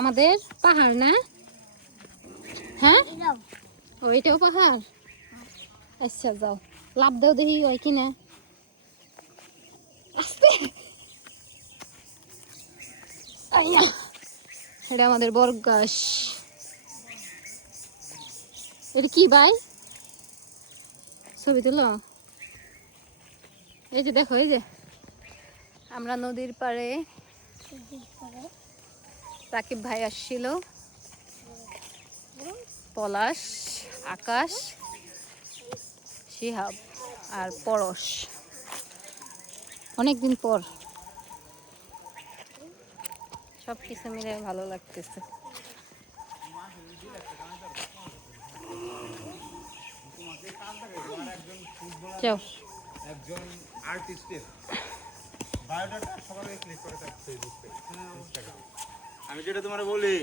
আমাদের পাহাড় না? হ্যাঁ, ওইটাও পাহাড়। আচ্ছা যাও, লাভ দাও দেখি ওই কিনা। আস্তে, আইয়া, এটা আমাদের বরগাছ। এটা কি ভাই, ছবি তুলো। এই যে দেখো, এই যে আমরা নদীর পাড়ে, রাকিব ভাই আসছিল, পলাশ, আকাশ, শিহাব আর পরশ, অনেকদিন পর। সব কিছু মিলে ভালো লাগতেছে। যাও, একজন আর্টিস্টের বায়োডাটা সবার ক্লিক করে তার ফেসবুক পেজ, ইনস্টাগ্রাম। আমি যেটা তোমার বলি